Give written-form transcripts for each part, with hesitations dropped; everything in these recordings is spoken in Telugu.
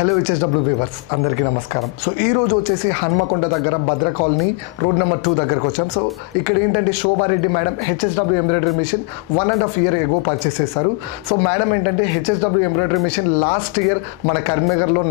హలో హెచ్ఎస్డబ్ల్యూ వ్యూవర్స్ అందరికీ నమస్కారం. సో ఈ రోజు వచ్చేసి హన్మకొండ దగ్గర భద్ర కాలనీ రోడ్ నెంబర్ 2 దగ్గరకు వచ్చాం. సో ఇక్కడ ఏంటంటే Shobha Reddy madam HSW embroidery machine 1.5 year ago purchase చేశారు. సో మేడం ఏంటంటే HSW embroidery machine last year మన కరీంనగర్లో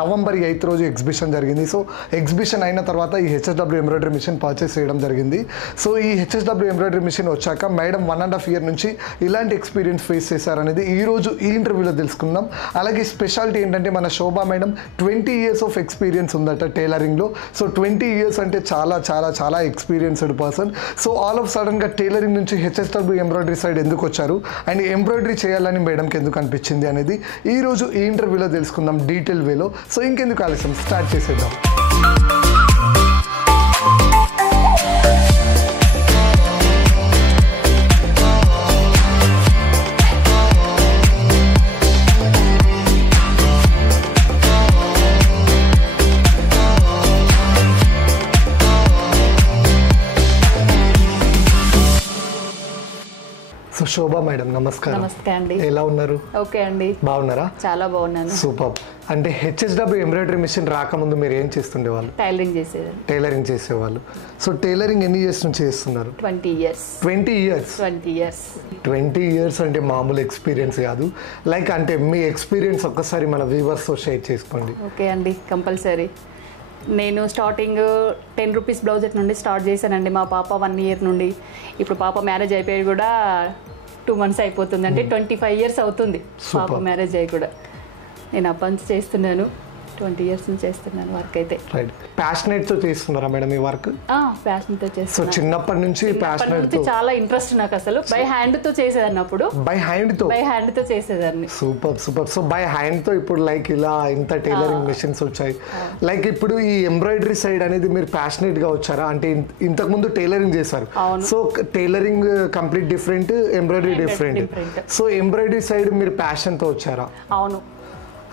నవంబర్ 8 రోజు ఎగ్జిబిషన్ జరిగింది. సో ఎగ్జిబిషన్ అయిన తర్వాత ఈ హెచ్ఎస్డబ్ల్యూ ఎంబ్రాయిడరీ మిషన్ పర్చేస్ చేయడం జరిగింది. సో ఈ హెచ్ఎస్డబ్ల్యూ ఎంబ్రాయిడరీ మిషన్ వచ్చాక మేడం 1.5 year నుంచి ఇలాంటి ఎక్స్పీరియన్స్ ఫేస్ చేశారనేది ఈ రోజు ఈ ఇంటర్వ్యూలో తెలుసుకుందాం. అలాగే స్పెషాలిటీ ఏంటంటే మన శోభా మేడం 20 years ఆఫ్ ఎక్స్పీరియన్స్ ఉందట టైలరింగ్లో. సో 20 years అంటే చాలా చాలా చాలా experienced person. So all of సడన్గా టైలరింగ్ నుంచి హెచ్ఎస్డబ్ల్యూ ఎంబ్రాయిడరీ సైడ్ ఎందుకు వచ్చారు అండ్ ఎంబ్రాయిడరీ చేయాలని మేడంకి ఎందుకు అనిపించింది అనేది ఈ రోజు ఈ ఇంటర్వ్యూలో తెలుసుకుందాం డీటెయిల్ వేలో. సో ఇంకెందుకు ఆలస్యం స్టార్ట్ చేసేద్దాం. సో శోభా మేడం నమస్కారం. నమస్తే అండి. ఎలా ఉన్నారు? ఓకే అండి. బాగున్నారా? చాలా బాగున్నాను. సూపర్. అంటే హెచ్ఎస్డబ్ల్యూ ఎంబ్రాయిడరీ మిషన్ రాకముందు మీరు ఏం చేస్తుండేవాళ్ళు? టైలరింగ్ చేసేదాన్ని. టైలరింగ్ చేసేవాళ్ళు. సో టైలరింగ్ ఎన్ని ఇయర్స్ నుంచి చేస్తున్నారు? 20 years. 20 years. 20 years. 20 years అంటే మామూలు ఎక్స్పీరియన్స్ కాదు. లైక్ అంటే మీ ఎక్స్పీరియన్స్ ఒక్కసారి మన వ్యూవర్స్తో షేర్ చేసుకోండి. ఓకే అండి, కంపల్సరీ. నేను స్టార్టింగ్ 10 rupees బ్లౌజ్ నుండి స్టార్ట్ చేశానండి. మా పాప 1 year నుండి. ఇప్పుడు పాప మ్యారేజ్ అయిపోయి కూడా 2 months అయిపోతుంది. అంటే 25 years అవుతుంది పాప మ్యారేజ్ అయ్యి కూడా. నేను అప్పటి నుంచి చేస్తున్నాను, 20 years నుంచి చేస్తున్నాను వర్క్ అయితే. రైట్. ప్యాషనేట్ తో చేస్తున్నారా మేడం ఈ వర్క్? ప్యాషన్ తో చేస్తున్నాను. సో చిన్నప్పటి నుంచి ప్యాషనేట్ తో చాలా ఇంట్రెస్ట్ నాకు. అసలు బై హ్యాండ్ తో చేసేదాన్ని. అప్పుడు బై హ్యాండ్ తో చేసేదాన్ని. Super super. So by hand తో ఇప్పుడు లైక్ ఇలా ఇంత టైలరింగ్ మెషిన్స్ వచ్చాయి. లైక్ ఇప్పుడు ఈ ఎంబ్రాయిడరీ సైడ్ అనేది మీరు ప్యాషనేట్ గా వచ్చారా? అంటే ఇంతకు ముందు టైలరింగ్ చేశారు. So tailoring complete different, embroidery different. So embroidery side మీరు ప్యాషన్ తో వచ్చారా? అవును.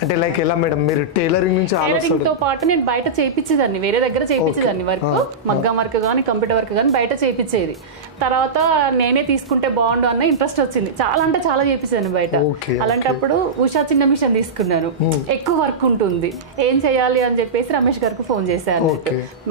అంటే లైక్ ఎలా మేడం మీరు టైలరింగ్ నుంచి టైలరింగ్ తో పాటు నేను బయట చేయించేదాన్ని, వేరే దగ్గర చేయించేదాన్ని వర్క్, మగ్గం వర్క్ కానీ కంప్యూటర్ వర్క్ కానీ బయట చేయించేది. తర్వాత నేనే తీసుకుంటే బాగుండు అన్న ఇంట్రెస్ట్ వచ్చింది. చాలా అంటే చాలా చేయించాను బయట. అలాంటప్పుడు ఉషా చిన్న మిషన్ తీసుకున్నాను. ఎక్కువ వర్క్ ఉంటుంది, ఏం చేయాలి అని చెప్పేసి రమేష్ గారికి ఫోన్ చేశాను.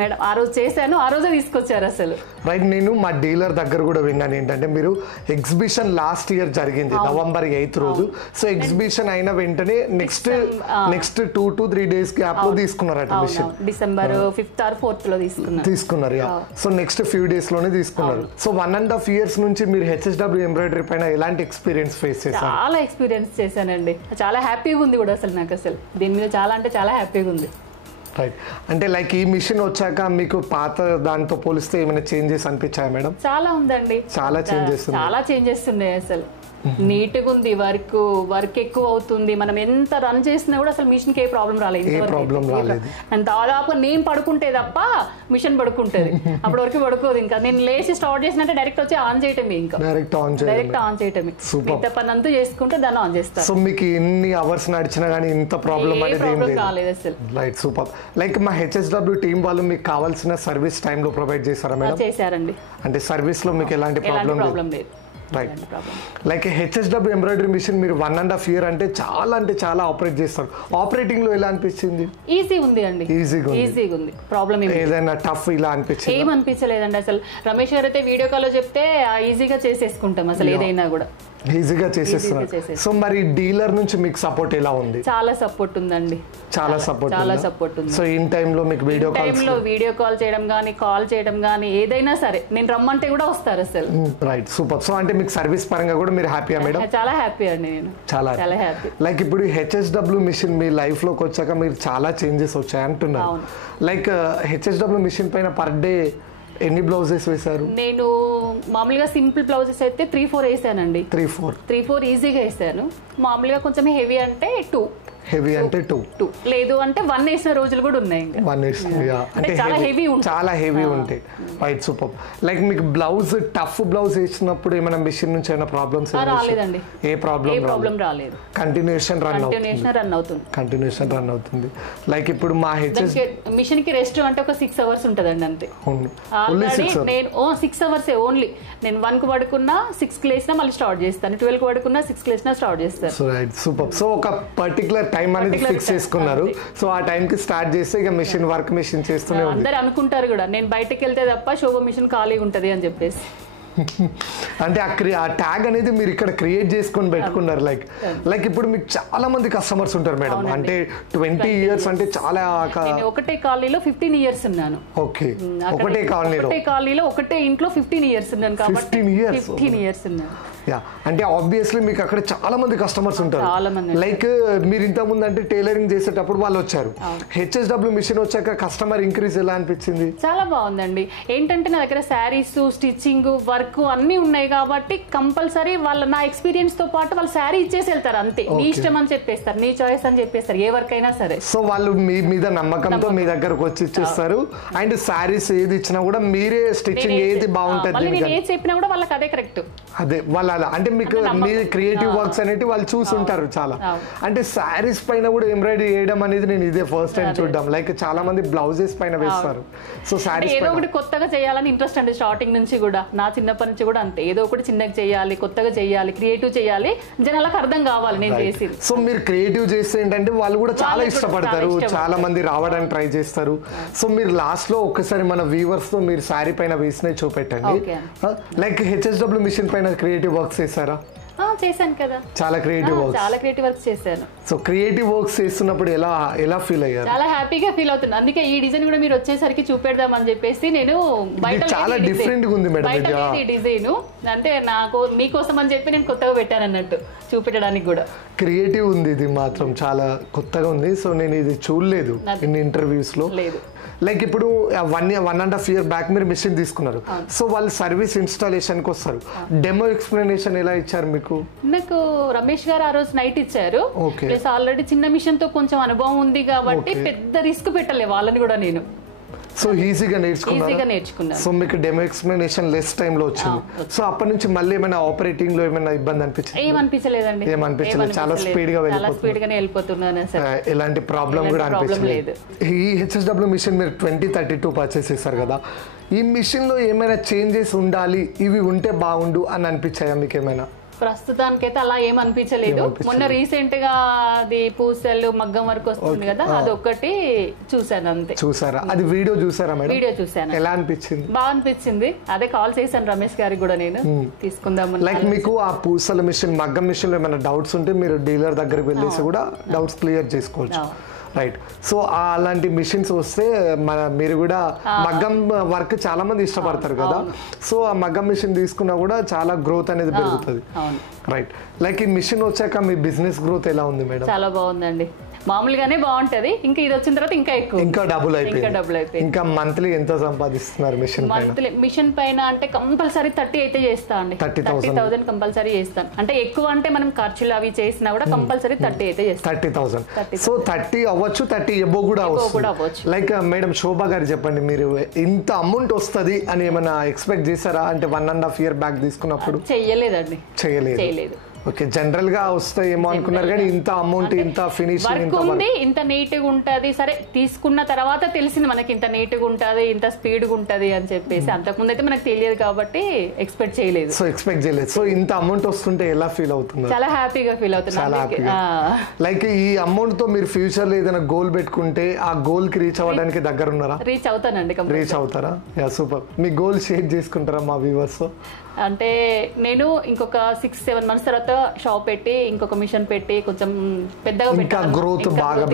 మేడం ఆ రోజు చేశాను, ఆ రోజే తీసుకొచ్చారు అసలు. రైట్. నేను మా డీలర్ దగ్గర కూడా విన్నాను ఏంటంటే మీరు ఎగ్జిబిషన్ లాస్ట్ ఇయర్ జరిగింది నవంబర్ 8 రోజు. సో ఎగ్జిబిషన్ అయిన వెంటనే నెక్స్ట్ 2 to 3 days గ్యాప్ లో తీసుకున్నారట machine. December 5th or 4th లో తీసుకున్నారు. సో నెక్స్ట్ ఫ్యూ డేస్ లోనే తీసుకున్నారు. సో 1.5 years నుంచి మీరు హెచ్ఎస్డబ్ల్యూ ఎంబ్రాయిడరీ పైన ఎలాంటి ఎక్స్పీరియన్స్ ఫేస్ చేశారు? చాలా ఎక్స్పీరియన్స్ చేశానండి. చాలా హ్యాపీగా ఉంది కూడా అసలు నాకు. అసలు దీని మీద చాలా అంటే చాలా హ్యాపీగా ఉంది. రైట్. అంటే లైక్ ఈ మిషన్ వచ్చాక మీకు పాత దాంతో పోలిస్తే ఏమైనా చేంజెస్ అనిపించాయా మేడం? చాలా ఉందండి. చాలా చేంజెస్ ఉన్నాయి. అసలు నీట్గా ఉంది. వర్క్ ఎక్కువ అవుతుంది. మనం ఎంత రన్ చేసినా కూడా అసలు మిషన్ కి ఏ ప్రాబ్లం రాలేదు. దాదాపు నేను పడుకుంటే తప్ప మిషన్ పడుకుంటది. అప్పటి వరకు పడుకోదు. ఇంకా నేను లేచి స్టార్ట్ చేసినట్టే డైరెక్ట్ వచ్చి ఆన్ చేయటమే. ఇంకా డైరెక్ట్ ఆన్ చేయటమే. మిగతా పని అంతా చేసుకుంటే దాన్ని ఆన్ చేస్తాను. సో మీకు ఎన్ని అవర్స్ నడిచినా కానీ ఇంత ప్రాబ్లం అనేది రాలేదు అసలు. రైట్. సూపర్. లైక్ మా హెచ్ఎస్డబ్ల్యూ టీం వాళ్ళు మీకు కావాల్సిన సర్వీస్ టైం లో ప్రొవైడ్ చేశారా మేడం? చేశారండి. అంటే సర్వీస్ లో మీకు ఎలాంటి ప్రాబ్లం లేదు? Right. Like HSW embroidery machine మీరు 1.5 year అంటే చాలా ఆపరేట్ చేస్తారు. ఆపరేటింగ్ లో ఎలా అనిపించింది? ఈజీ ఉంది అండి. ఈజీగా ఉంది. ప్రాబ్లం ఏదైనా టఫ్ ఇలా అనిపించింది? ఏం అనిపించలేదండి అసలు. రమేష్ గారు అయితే వీడియో కాల్ లో చెప్తే ఈజీగా చేసేసుకుంటాం అసలు. ఏదైనా కూడా ఈజీగా చేసేస్తున్నారు. సో మరి డీలర్ నుంచి మీకు సపోర్ట్ ఎలా ఉంది? చాలా సపోర్ట్ ఉందండి. చాలా సపోర్ట్ ఉంది. సో ఇన్ టైమ్ లో మీకు వీడియో కాల్ చేయడం గానీ, కాల్ చేయడం గానీ ఏదైనా సరే నేను రమ్మంటే కూడా వస్తారు అసలు. రైట్. సూపర్. సో అంటే మీకు సర్వీస్ పరంగా కూడా మీరు హ్యాపీయా మేడం? చాలా హ్యాపీ అండి. నేను చాలా హ్యాపీ. లైక్ ఇప్పుడు హెచ్ఎస్డబ్ల్యూ మిషన్ మీ లైఫ్ లోకి వచ్చాక మీరు చాలా చేంజెస్ వచ్చాయి అంటున్నారు. లైక్ హెచ్ఎస్డబ్ల్యూ మిషన్ పైన పర్ డే ఎన్ని బ్లౌజెస్ వేశారు? నేను మామూలుగా సింపుల్ బ్లౌజెస్ అయితే 3-4 వేసానండి. 3-4 ఈజీగా వేసాను. మామూలుగా కొంచెం హెవీ అంటే 2. హెవీ అంటే 2 లేదు అంటే 1 వేసిన రోజులు కూడా ఉన్నాయి. అంటే చాలా హెవీ ఉంటాయి. రైట్. సూపర్. లైక్ మీకు బ్లౌజ్ టఫ్ బ్లౌజ్ వేసినప్పుడు ఏమైనా మిషన్ నుంచి ఏమైనా ప్రాబ్లమ్స్ రాలేదండి? ఏ ప్రాబ్లం రాలేదు. కంటిన్యూషన్ రన్ అవుతుంది. లైక్ ఇప్పుడు మా మిషన్ కి రెస్ట్ అంటే ఒక 6 hours ఉంటదండి అంతే. నేను 6 hours ఓన్లీ. నేను 1 కు పడుకున్నా 6 కి లేసినా మళ్ళీ స్టార్ట్ చేస్తాను, 12 కు పడుకున్నా 6 కి లేసినా స్టార్ట్ చేస్తాను. రైట్. సూపర్. సో ఒక పర్టికులర్ టైం అనేది ఫిక్స్ చేసుకున్నారు. సో ఆ టైంకి స్టార్ట్ చేస్తే ఇక మిషన్ వర్క్ మిషన్ చేస్తూనే ఉంది. అందరు అనుకుంటారు కూడా నేను బయటకు వెళ్తే తప్ప శోభ మిషన్ ఖాళీగా ఉంటది అని చెప్పేసి. అంటే ఆ ట్యాగ్ అనేది మీరు ఇక్కడ క్రియేట్ చేసుకొని పెట్టుకున్నారు. లైక్ ఇప్పుడు మీకు చాలా మంది కస్టమర్స్ ఉంటారు మేడం, అంటే 20 years అంటే చాలా. ఒకటే కాలనీలో 15 years ఉన్నాను. ఓకే, ఒకటే కాలనీలో ఒకటే ఇంట్లో 15 years ఉన్నాను కాబట్టి 15 years ఉన్నాను. అంటే ఆబ్వియస్లీ మీకు అక్కడ చాలా మంది కస్టమర్స్ ఉంటారు. లైక్ మీరు ఇంతకుముందు అంటే టైలరింగ్ చేసేటప్పుడు వాళ్ళు వచ్చారు, హెచ్ఎస్డబ్ల్యూ మిషన్ వచ్చాక కస్టమర్ ఇంక్రీజ్ ఎలా అనిపించింది? చాలా బాగుందండి. ఏంటంటే నా దగ్గర శారీస్, స్టిచ్చింగ్, వర్క్ అన్ని ఉన్నాయి కాబట్టి కంపల్సరీ వాళ్ళ నా ఎక్స్పీరియన్స్ తో పాటు వాళ్ళు శారీ ఇచ్చేసి వెళ్తారు. అంతే, నీ ఇష్టం అని చెప్పేస్తారు, నీ చాయిస్ అని చెప్పేస్తారు, ఏ వర్క్ అయినా సరే. సో వాళ్ళు మీ మీద నమ్మకంతో మీ దగ్గరకు వచ్చి ఇచ్చేస్తారు. అండ్ శారీస్ ఏది ఇచ్చినా కూడా మీరే స్టిచ్చింగ్ ఏది బాగుంటుంది నేను ఏది చెప్పినా కూడా వాళ్ళకి అదే కరెక్ట్. అదే వాళ్ళ అంటే మీకు మీ క్రియేటివ్ వర్క్స్ అనేవి వాళ్ళు చూసుంటారు చాలా. అంటే శారీస్ పైన కూడా ఎంబ్రాయిడరీ చేయడం అనేది నేను ఇదే ఫస్ట్ టైం చూడడం. లైక్ చాలా మంది బ్లౌజెస్ పైన వేస్తారు. సో శారీస్ ఏదో ఒకటి కొత్తగా చేయాలని ఇంట్రెస్ట్ అండి స్టార్టింగ్ నుంచి కూడా. నా చిన్నప్పటి నుంచి కూడా అంతే, ఏదో ఒకటి చిన్నగా చేయాలి, కొత్తగా చేయాలి, క్రియేటివ్ చేయాలి, జనాలకు అర్థం కావాలి నేను చేసి. సో మీరు క్రియేటివ్ చేస్తే ఏంటంటే వాళ్ళు కూడా చాలా ఇష్టపడతారు, చాలా మంది రావడానికి ట్రై చేస్తారు. సో మీరు లాస్ట్ లో ఒక్కసారి మన వ్యూవర్స్ తో మీరు శారీ పైన వేసినవి చూపెట్టండి. లైక్ హెచ్ఎస్డబ్ల్యూ మిషన్ పైన క్రియేటివ్ వర్క్స్ చేశారా? చేశాను కదా, చాలా క్రియేటివ్ వర్క్స్ చేశాను. సో క్రియేటివ్ వర్క్స్ చేస్తున్నప్పుడు ఎలా ఫీల్ అయ్యారు? చాలా హ్యాపీగా ఫీల్ అవుతుంది. అందుకే ఈ డిజైన్ కూడా మీరు వచ్చేసరికి చూపెడదాం అని చెప్పేసి నేను బయట చాలా డిఫరెంట్ గా ఉంది మేడం ఈ డిజైన్. అంటే నాకు మీకోసం అని చెప్పి నేను కొత్తగా పెట్టాను అన్నట్టు చూపెట్టడానికి కూడా. క్రియేటివ్ ఉంది, ఇది మాత్రం చాలా కొత్తగా ఉంది. సో నేను ఇది చూడలేదు ఇన్ని ఇంటర్వ్యూస్ లో. లైక్ ఇప్పుడు 1.5 years బ్యాక్ మీరు మిషన్ తీసుకున్నారు. సో వాళ్ళు సర్వీస్ ఇన్స్టాలేషన్ కి వస్తారు, డెమో ఎక్స్ప్లెనేషన్ ఎలా ఇచ్చారు మీకు? నాకు రమేష్ గారు ఆ రోజు నైట్ ఇచ్చారు. ప్లస్ ఆల్రెడీ చిన్న మిషన్ తో కొంచెం అనుభవం ఉంది కాబట్టి పెద్ద రిస్క్ పెట్టలే వాళ్ళని కూడా నేను. సో ఈజీగా నేర్చుకున్నారు. సో మీకు డెమో ఎక్స్ప్లెనేషన్ లెస్ టైం లో వచ్చింది. సో అప్పటి నుంచి మళ్ళీ ఏమైనా ఆపరేటింగ్ లో ఏమైనా ఇబ్బంది అనిపించింది? ఏమనిపించలేదండి, చాలా స్పీడ్ గా వెళ్ళిపోతున్నాను. ఎలాంటి ప్రాబ్లం కూడా అనిపించలేదు. ఈ హెచ్ఎస్డబ్ల్యూ మిషన్ మీరు 2032 పర్చేస్ చేశారు కదా, ఈ మిషన్ లో ఏమైనా చేంజెస్ ఉండాలి, ఇవి ఉంటే బాగుండు అని అనిపించాయా మీకు ఏమైనా? ప్రస్తుతానికైతే అలా ఏం అనిపించలేదు. మొన్న రీసెంట్ గా అది పూసలు మగ్గం వరకు వస్తుంది కదా, అది ఒక్కటి చూసాను అంతే. చూసారా? అది వీడియో చూసారా మేడం? వీడియో చూసాను. ఎలా అనిపించింది? బాగా అనిపించింది. అదే కాల్ చేశాను రమేష్ గారికి కూడా నేను తీసుకుందామని. లైక్ మీకు ఆ పూసల మిషన్, మగ్గం మిషన్ లో ఏమైనా డౌట్స్ ఉంటే మీరు డీలర్ దగ్గరికి వెళ్ళేసి కూడా డౌట్స్ క్లియర్ చేసుకోవచ్చు. రైట్. సో అలాంటి మిషన్స్ వస్తే మీరు కూడా మగ్గం వర్క్ చాలా మంది ఇష్టపడతారు కదా, సో ఆ మగ్గం మిషన్ తీసుకున్నా కూడా చాలా గ్రోత్ అనేది పెరుగుతుంది. రైట్. లైక్ ఈ మిషన్ వచ్చాక మీ బిజినెస్ గ్రోత్ ఎలా ఉంది మేడం? చాలా బాగుందండి. మామూలుగానే బాగుంటది, ఇంకా ఇది వచ్చిన తర్వాత ఇంకా ఎక్కువ, ఇంకా డబుల్ అయిపోయింది. ఇంకా మంత్లీ ఎంత సంపాదిస్తున్నారు మిషన్ పైన? అంటే కంపల్సరీ 30 అయితే చేస్తా అండి. 30,000 కంపల్సరీ చేస్తాను. అంటే ఎక్కువ అంటే మనం ఖర్చులు అవి చేసినా కూడా కంపల్సరీ 30 అయితే చేస్తాను. 30,000. సో 30 అవ్వచ్చు, 30 ఎబో కూడా అవ్వచ్చు. లైక్ మేడం శోభా గారు చెప్పండి, మీరు ఇంత అమౌంట్ వస్తుంది అని ఏమైనా ఎక్స్పెక్ట్ చేశారా? అంటే 1.5 years బ్యాక్ తీసుకున్నప్పుడు చెయ్యలేదండి. చేయలేదు. ఓకే, జనరల్ గా వస్తాయేమో అనుకున్నారు కానీ ఇంత అమౌంట్, ఇంత ఫినిషింగ్ ఉంది, ఇంత నీట్ గా ఉంటది. సరే తీసుకున్న తర్వాత తెలిసింది మనకి ఇంత నీట్ గా ఉంటది, ఇంత స్పీడ్ గా ఉంటది అని చెప్పేసి. అంతకుముందు అయితే మనకు తెలియదు కాబట్టి ఎక్స్పెక్ట్ చేయలేదు. సో ఇంత అమౌంట్ వస్తుంటే ఎలా ఫీల్ అవుతుంది? చాలా హ్యాపీగా ఫీల్ అవుతుంది. లైక్ ఈ అమౌంట్ తో మీరు ఫ్యూచర్ లో ఏదైనా గోల్ పెట్టుకుంటే ఆ గోల్ కి రీచ్ అవ్వడానికి దగ్గర ఉన్నారా? రీచ్ అవుతానండి. రీచ్ అవుతారా? Ya, super. మీ గోల్ షేర్ చేసుకుంటారా మా వ్యూవర్స్? అంటే నేను ఇంకొక 6-7 months తర్వాత షాప్ పెట్టి ఇంకొక మిషన్ పెట్టి కొంచెం పెద్దగా ఇంకా గ్రోత్ బాగా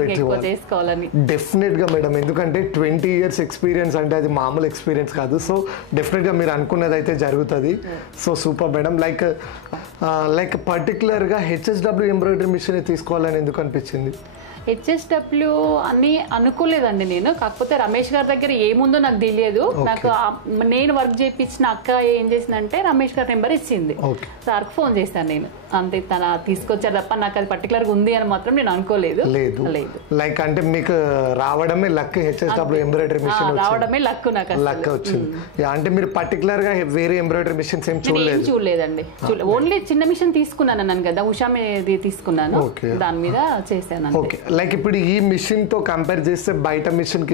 చేసుకోవాలని. డెఫినెట్ గా మేడం, ఎందుకంటే 20 years ఎక్స్పీరియన్స్ అంటే అది మామూలు ఎక్స్పీరియన్స్ కాదు. సో డెఫినెట్ గా మీరు అనుకున్నది అయితే జరుగుతుంది. So super madam. Like particular గా హెచ్ఎస్డబ్ల్యూ ఎంబ్రాయిడరీ మిషన్ తీసుకోవాలని ఎందుకు అనిపించింది? హెచ్ఎస్డబ్ల్యూ అని అనుకోలేదండి నేను. కాకపోతే రమేష్ గారి దగ్గర ఏముందో నాకు తెలియదు. నాకు నేను వర్క్ చేయించిన అక్క ఏం చేసిందంటే రమేష్ గారి నెంబర్ ఇచ్చింది. సార్కి ఫోన్ చేశాను నేను, అంతే. తన తీసుకొచ్చారు తప్ప నాకు అది పర్టికులర్ గా ఉంది అని మాత్రం నేను అనుకోలేదు. లైక్ అంటే మీకు రావడమే లక్, హెచ్ఎస్డబ్ల్యూ ఎంబ్రాయిడరీ మిషన్ రావడమే లక్, నాకు లక్ వచ్చింది. అంటే మీరు పర్టికులర్ గా వేరే ఎంబ్రాయిడరీ మిషన్స్ ఏం చూడలేదండి. ఓన్లీ చిన్న మిషన్ తీసుకున్నాను అన్నాను కదా, ఉషా మీద తీసుకున్నాను, దాని మీద చేశాను. లైక్ ఇప్పుడు ఈ మిషన్ తో కంపేర్ చేస్తే బయట మిషన్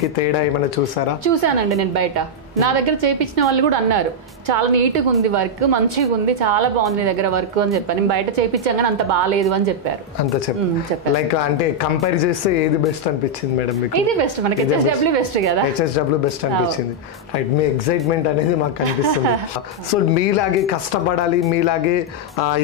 కి తేడా ఏమైనా చూసారా? చూసానండి నేను. బయట నా దగ్గర చేయించిన వాళ్ళు కూడా అన్నారు చాలా నీట్గా ఉంది వర్క్, మంచిగా ఉంది, చాలా బాగుంది నీ దగ్గర వర్క్ అని చెప్పాను. నేను బయట చేయించాం కానీ అంత బాగాలేదు అని చెప్పారు. అంత చెప్పారు. లైక్ అంటే కంపేర్ చేస్తే ఏది బెస్ట్ అనిపించింది మేడం మీకు? ఇది బెస్ట్, మనకి హెచ్ఎస్డబ్ల్యూ బెస్ట్ కదా. హెచ్ఎస్డబ్ల్యూ బెస్ట్ అనిపించింది. రైట్, మీ ఎక్సైట్మెంట్ అనేది మాకు కనిపిస్తుంది. సో మీలాగే కష్టపడాలి, మీలాగే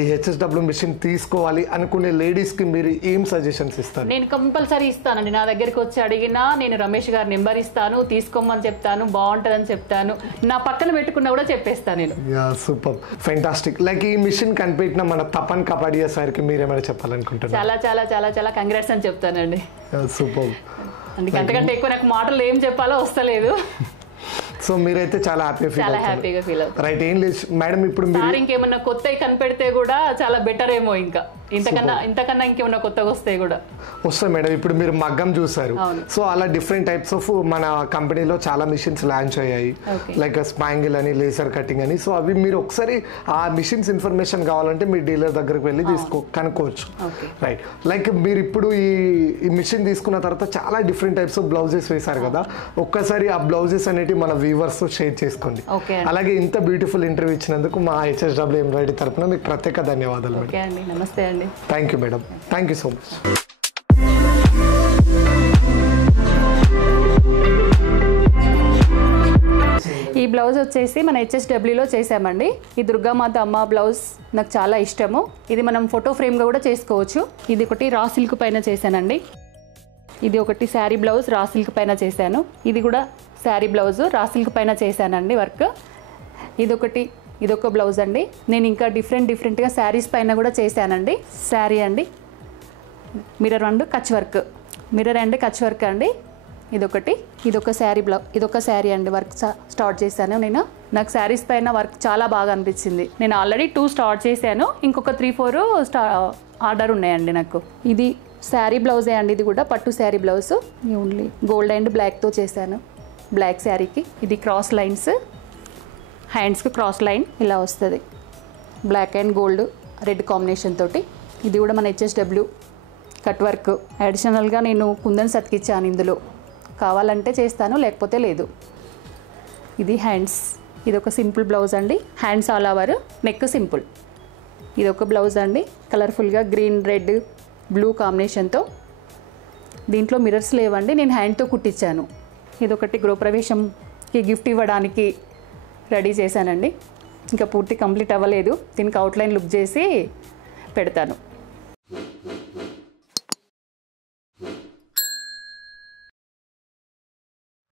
ఈ హెచ్ఎస్డబ్ల్యూ మిషన్ తీసుకోవాలి అనుకునే లేడీస్ కి మీరు ఏం సజెషన్స్ ఇస్తారు? నేను కంపల్సరీ ఇస్తానండి. నా దగ్గరికి వచ్చి అడిగినా నేను రమేష్ గారి నెంబర్ ఇస్తాను, తీసుకోమని చెప్తాను, బాగుంటుందని చెప్తాను, నా పక్కన పెట్టుకున్నా కూడా చెప్పేస్తాను నేను. Super, fantastic. లైక్ ఈ మిషన్ కనిపెట్టిన మన తపన్ కపాడియా సార్కి మీరేమైనా చెప్పాలనుకుంటున్నారు? చాలా చాలా చాలా చాలా కంగ్రాట్స్ అని చెప్తానండి. సూపర్. అంతకంటే ఎక్కువ నాకు మాటలు ఏం చెప్పాలో వస్తలేదు. సో మీరైతే చాలా హ్యాపీగా ఫీల్ అవుతారు. రైట్, ఏం లేదు మేడం, ఇప్పుడు మీరు ఇంకేమన్నా కొత్తవి కనిపెడితే కూడా చాలా బెటర్ ఏమో, ఇంకా ఇంతకన్నా ఇంకేమన్నా కొత్తగా వస్తాయి కూడా వస్తాయి మేడం. ఇప్పుడు మీరు మగ్గం చూసారు, సో అలా డిఫరెంట్ టైప్స్ ఆఫ్ మన కంపెనీలో చాలా మిషన్స్ లాంచ్ అయ్యాయి, లైక్ స్పాంగిల్ అని, లేసర్ కటింగ్ అని. సో అవి మీరు ఒకసారి ఆ మిషన్స్ ఇన్ఫర్మేషన్ కావాలంటే మీ డీలర్ దగ్గరకు వెళ్ళి కనుక్కోవచ్చు. రైట్, లైక్ మీరు ఇప్పుడు ఈ మిషన్ తీసుకున్న తర్వాత చాలా డిఫరెంట్ టైప్స్ ఆఫ్ బ్లౌజెస్ వేశారు కదా, ఒక్కసారి ఆ బ్లౌజెస్ అనేవి మన వ్యూవర్స్ తో షేర్ చేసుకోండి. అలాగే ఇంత బ్యూటిఫుల్ ఇంటర్వ్యూ ఇచ్చినందుకు మా హెచ్ఎస్డబ్ల్యూ ఎంబ్రాయిడరీ తరపున మీకు ప్రత్యేక ధన్యవాదాలు మేడం. నమస్తే అండి. Thank you madam, thank you so much. ఈ బ్లౌజ్ వచ్చేసి మన హెచ్ఎస్డబ్ల్యూలో చేసామండి. ఈ దుర్గామాత అమ్మ బ్లౌజ్ నాకు చాలా ఇష్టము. ఇది మనం ఫోటో ఫ్రేమ్గా కూడా చేసుకోవచ్చు. ఇది ఒకటి రా సిల్క్ పైన చేశానండి. ఇది ఒకటి శారీ బ్లౌజ్ రా సిల్క్ పైన చేశాను. ఇది కూడా శారీ బ్లౌజ్ రా సిల్క్ పైన చేశానండి వర్క్. ఇదొక బ్లౌజ్ అండి. నేను ఇంకా డిఫరెంట్గా శారీస్ పైన కూడా చేశానండి. శారీ అండి, మిర్రర్ అండ్ కచ్ వర్క్ అండి. ఇదొక శారీ ఇదొక శారీ అండి. వర్క్ స్టార్ట్ చేశాను నేను. నాకు శారీస్ పైన వర్క్ చాలా బాగా అనిపించింది. నేను ఆల్రెడీ 2 స్టార్ట్ చేశాను, ఇంకొక 3-4 ఆర్డర్ ఉన్నాయండి నాకు. ఇది శారీ బ్లౌజే అండి. ఇది కూడా పట్టు sari blouse, only gold and బ్లాక్తో చేశాను. బ్లాక్ శారీకి ఇది క్రాస్ లైన్స్, హ్యాండ్స్కి క్రాస్ లైన్ ఇలా వస్తుంది, black and gold red combination తోటి. ఇది కూడా మన హెచ్ఎస్డబ్ల్యూ కట్ వర్క్. అడిషనల్గా నేను కుందన్స్ అతికిచ్చాను ఇందులో, కావాలంటే చేస్తాను, లేకపోతే లేదు. ఇది హ్యాండ్స్, ఇది ఒక సింపుల్ బ్లౌజ్ అండి. Hands all over, neck simple. ఇది ఒక బ్లౌజ్ అండి, కలర్ఫుల్గా గ్రీన్ రెడ్ బ్లూ కాంబినేషన్తో. దీంట్లో మిర్రర్స్ లేవండి, నేను హ్యాండ్తో కుట్టించాను. ఇదొకటి గృహప్రవేశంకి గిఫ్ట్ ఇవ్వడానికి రెడీ చేశానండి. ఇంకా పూర్తి కంప్లీట్ అవ్వలేదు, దీనికి అవుట్లైన్ లుక్ చేసి పెడతాను.